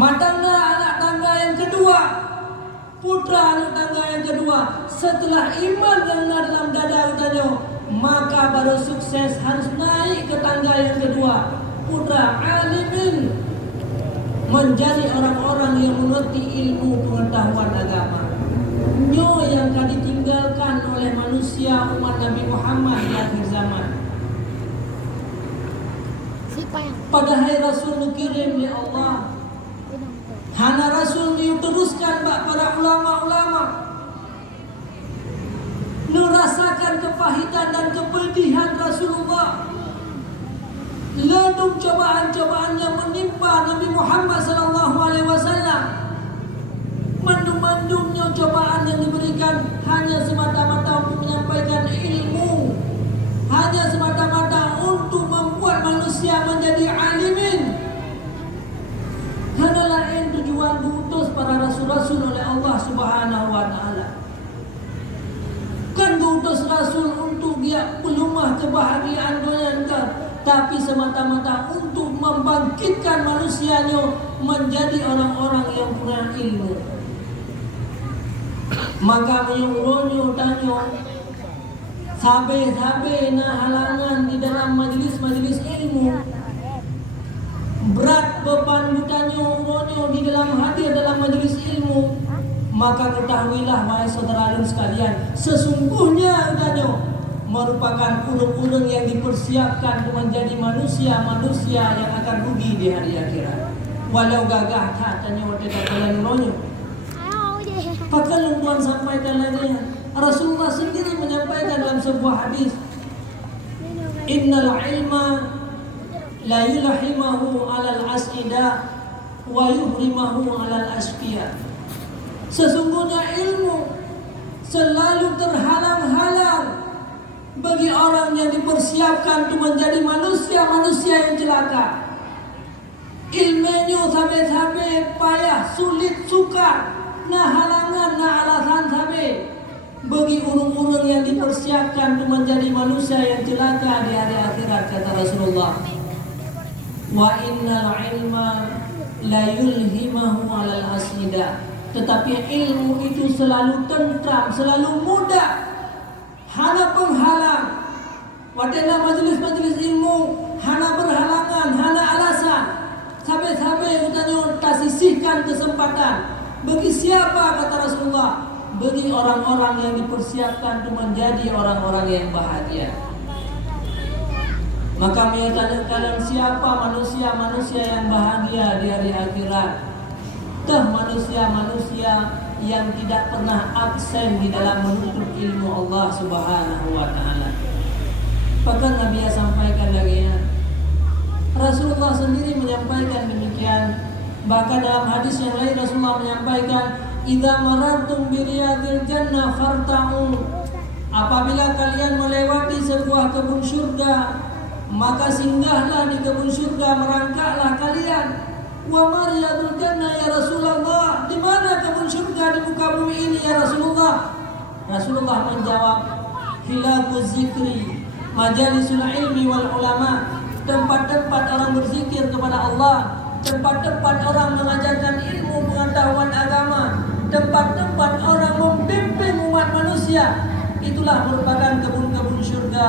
Matangga anak tangga yang kedua, putra anak tangga yang kedua. Setelah iman yang ada dalam dada katanya, maka baru sukses harus naik ke tangga yang kedua. Putra alimin, menjadi orang-orang yang mengerti ilmu pengetahuan agama. Nyo yang akan ditinggalkan oleh manusia umat Nabi Muhammad di akhir zaman. Padahal Rasul dikirim oleh Allah. Hana Rasul diteruskan para ulama-ulama. Merasakan kepahitan dan kepedihan Rasulullah. Ledung cobaan-cobaan yang menimpa Nabi Muhammad SAW. Mandum-mandumnya cobaan yang diberikan hanya semata-mata untuk menyampaikan ilmu, hanya semata-mata untuk membuat manusia menjadi alimin. Hanya lain tujuan diutus para rasul-rasul oleh Allah Subhanahu wa taala. Kan diutus rasul untuk dia pelumah kebahagiaan dunia, tapi semata-mata untuk membangkitkan manusianya menjadi orang-orang yang punya ilmu. Maka menyuruhnya tanya, sabe-sabe na halangan di dalam majlis-majlis ilmu, berat beban butanya uronyo di dalam hadir dalam majlis ilmu, maka ketahuilah wahai saudara alim sekalian, sesungguhnya tanya merupakan urung-urung yang dipersiapkan untuk menjadi manusia-manusia yang akan rugi di hari akhirat. Walau gagah tak tanya waktu katakan uronyo. Bahkan Tuhan sampaikan lagi, Rasulullah sendiri menyampaikan dalam sebuah hadis, Innal ilma la yulahimahu alal as'ida wa yuhrimahu alal asfiya. Sesungguhnya ilmu selalu terhalang-halang bagi orang yang dipersiapkan untuk menjadi manusia-manusia yang celaka. Ilmunya sampai-sampai payah, sulit, sukar, nah halangan, nah alasan sampai bagi urung-urung yang dipersiapkan untuk menjadi manusia yang celaka di hari akhirat, kata Rasulullah. Wa innal ilma la yulhimahu alal asida. Tetapi ilmu itu selalu tentram, selalu mudah, hana penghalang. Wadana majlis-majlis ilmu hana berhalangan, hana alasan. Sampai-sampai utanya tak sisihkan kesempatan. Bagi siapa, kata Rasulullah? Bagi orang-orang yang dipersiapkan untuk menjadi orang-orang yang bahagia. Maka menyatakan siapa manusia-manusia yang bahagia di hari akhirat? Tah manusia-manusia yang tidak pernah absen di dalam menuntut ilmu Allah Subhanahu wa taala. Bahkan Nabi sampaikan lagi, Rasulullah sendiri menyampaikan demikian. Bahkan dalam hadis yang lain Rasulullah menyampaikan, idza marartum bi riyadil jannah farta'u. Apabila kalian melewati sebuah kebun surga, maka singgahlah di kebun surga, merangkaklah kalian. Wa mariyadul jannah ya Rasulullah, di mana kebun surga di muka bumi ini ya Rasulullah? Rasulullah menjawab, hilaquz zikri, majalisul ilmi wal ulama, tempat-tempat orang berzikir kepada Allah, tempat-tempat orang mengajarkan ilmu pengetahuan agama, tempat-tempat orang membimbing umat manusia. Itulah merupakan kebun-kebun surga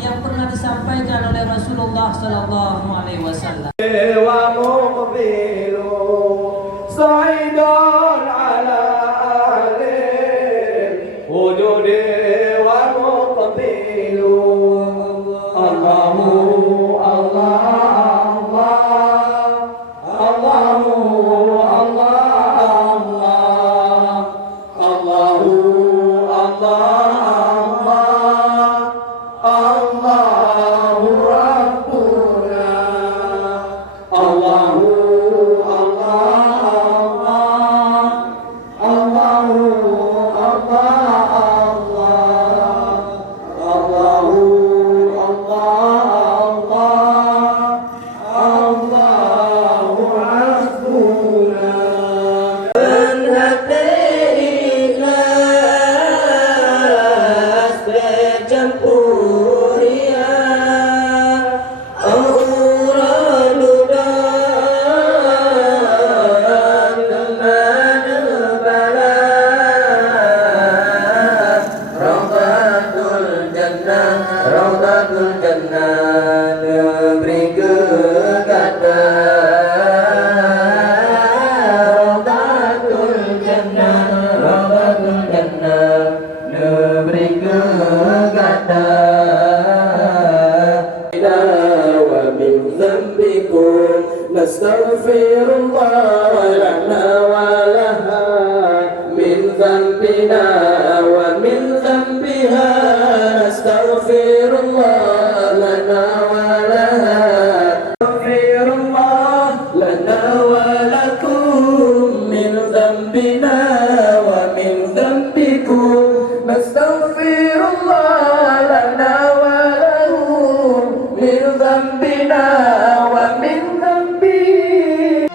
yang pernah disampaikan oleh Rasulullah sallallahu alaihi wasallam. Wa muqbilu sa'idun ala ahli wujudi wa muqbilu Allahu ذنبنا ومن ذنبكم نستغفر الله لنا وله من ذنبنا ومن ذنبه.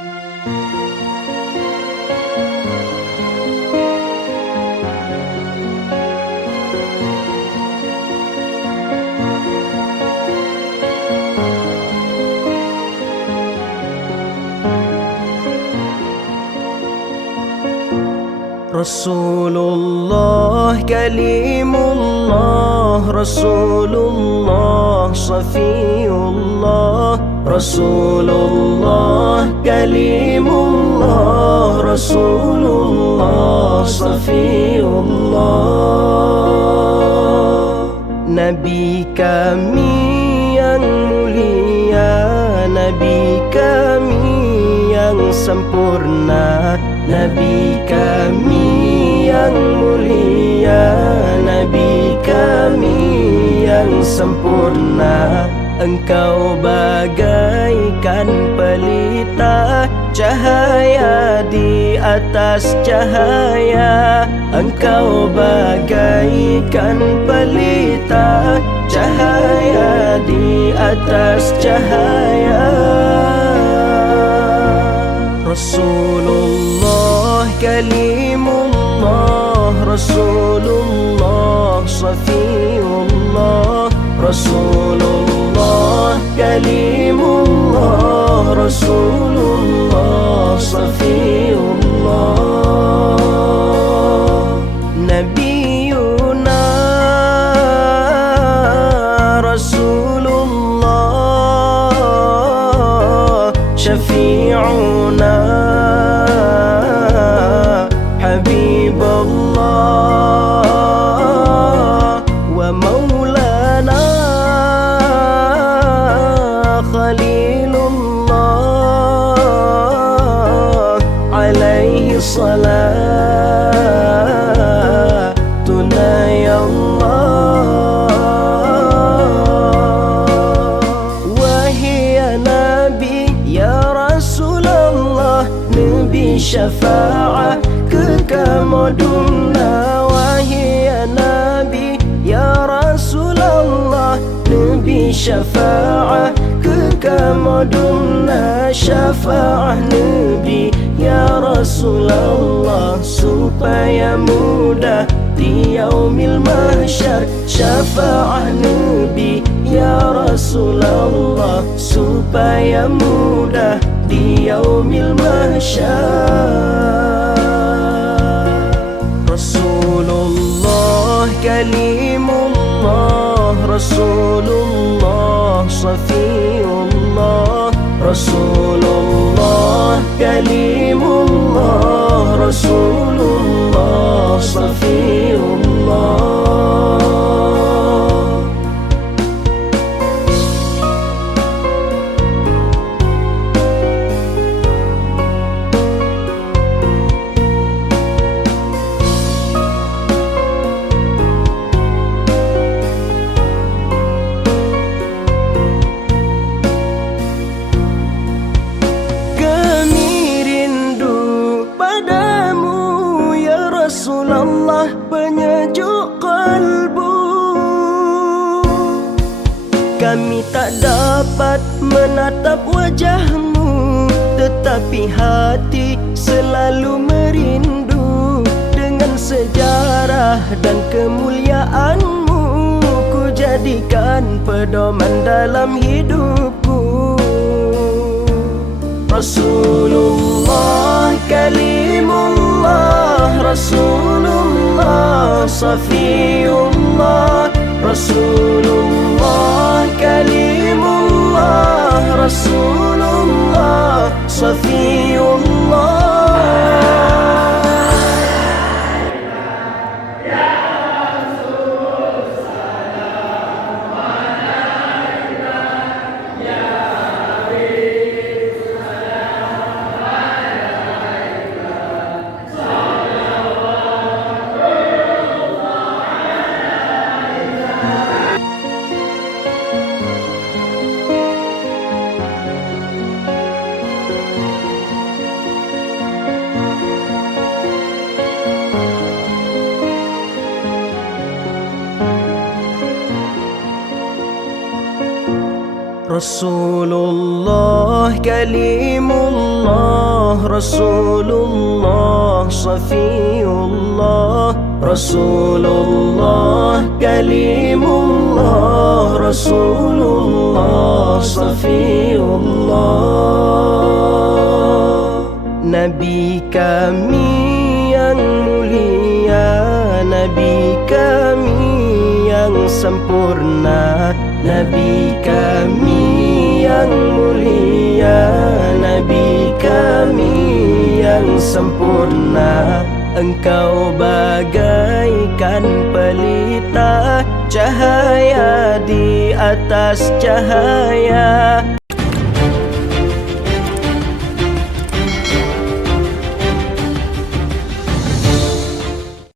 Rasulullah Kalimullah, Rasulullah Safiullah, Rasulullah Kalimullah, Rasulullah Safiullah. Nabi kami yang mulia, Nabi kami yang sempurna, Nabi kami yang mulia, Nabi kami yang sempurna. Engkau bagaikan pelita, cahaya di atas cahaya. Engkau bagaikan pelita, cahaya di atas cahaya. Rasulullah Kalimullah, Rasulullah Safiullah, Rasulullah Kalimullah, Rasulullah Safiullah. Nabiyuna Rasulullah, Syafi'una Habibullah wa Maulana Khalilullah, alaihi salatuna ya Allah. Wahai Nabi ya Rasulullah, Nabi syafa'ah kekamuduna. Wahai Nabi ya Rasulullah, Nabi syafa'ah kekamuduna. Syafa'ah Nabi ya Rasulullah supaya mudah di yaumil mahsyar. Syafa'ah Nabi ya Rasulullah supaya mudah di yaumil mahsyar. Rasulullah Kalimullah, Rasulullah Safiullah, Rasulullah Kalimullah, Rasulullah Safiullah. Rasulullah penyejuk kalbu. Kami tak dapat menatap wajahmu, tetapi hati selalu merindu. Dengan sejarah dan kemuliaanmu, ku jadikan pedoman dalam hidupku. Rasulullah Kalimullah, Rasulullah Safiullah, Rasulullah Kalimullah, Rasulullah Safiullah. Rasulullah kalimullah, Rasulullah safiyullah, Rasulullah kalimullah, Rasulullah safiyullah. Nabi kami yang mulia, Nabi kami yang sempurna, Nabi kami yang mulia, Nabi kami yang sempurna. Engkau bagaikan pelita, cahaya di atas cahaya,